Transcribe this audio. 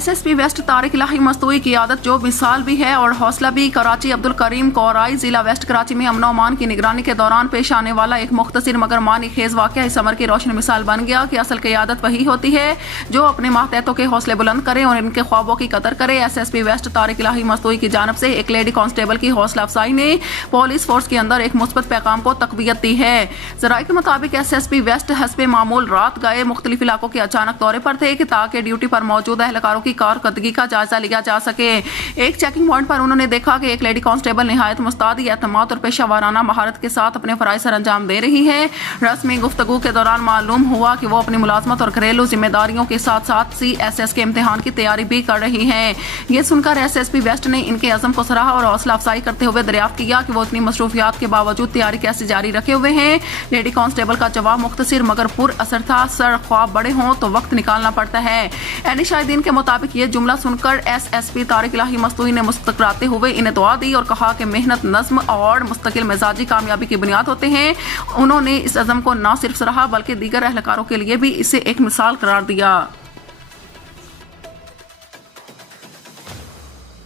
SSP waste Tariq इलाही मस्तूई की आदत जो मिसाल भी है और हौसला भी। कराची अब्दुल करीम कोराई जिला वेस्ट कराची में अमन अमान की निगरानी के दौरान पेश आने वाला एक मुख्तसर मगर मानी खेज वाक़या इस अमर की रोशन मिसाल बन गया कि असल क़यादत वही होती है जो अपने मातहतों के हौसले बुलंद करे और इनके ख्वाबों की कदर करे। SSP वेस्ट तारिक इलाही मस्तूई की जानब से एक लेडी कांस्टेबल की हौसला अफजाई ने पुलिस फोर्स के अंदर एक मुस्बत पैगाम को तक़वियत दी है। ज़राए के मुताबिक SSP वेस्ट हस्बे मामूल रात गए मुख्तलिफ इलाकों के अचानक दौरे पर थे कि ताकि ड्यूटी पर मौजूद एहलकारों की कारकर्दगी का जायजा लिया जा सके। एक चेकिंग पॉइंट पर उन्होंने देखा कि एक लेडी कांस्टेबल निहायत मुस्तादी, एतमाद और पेशा वाराना महारत के साथ अपने फराइज सर अंजाम दे रही है। रस्मी गुफ्तगू के दौरान मालूम हुआ कि वो अपनी मुलाजमत और घरेलू जिम्मेदारियों के साथ साथ CSS के इम्तिहान की तैयारी भी कर रही हैं। ये सुनकर SSP वेस्ट ने इनके अज़म को सराहा और हौसला अफजाई करते हुए दरियाफ्त किया कि वो इतनी मसरूफियात के बावजूद तैयारी कैसे जारी रखे हुए हैं। लेडी कांस्टेबल का जवाब मुख्तसर मगर पुर असर था, सर ख्वाब बड़े हों तो वक्त निकालना पड़ता है। एनी शाहिदीन के मुताबिक ये जुमला सुनकर SSP तारिक इलाही मस्तूई ने मुस्कुराते हुए इन्हें दुआ दी और कहा कि मेहनत, नज़्म और मुस्तकिल मिजाजी कामयाबी की बुनियाद होते हैं। उन्होंने इस अज़म को न सिर्फ सराहा बल्कि दीगर एहलकारों के लिए भी इसे एक मिसाल करार दिया।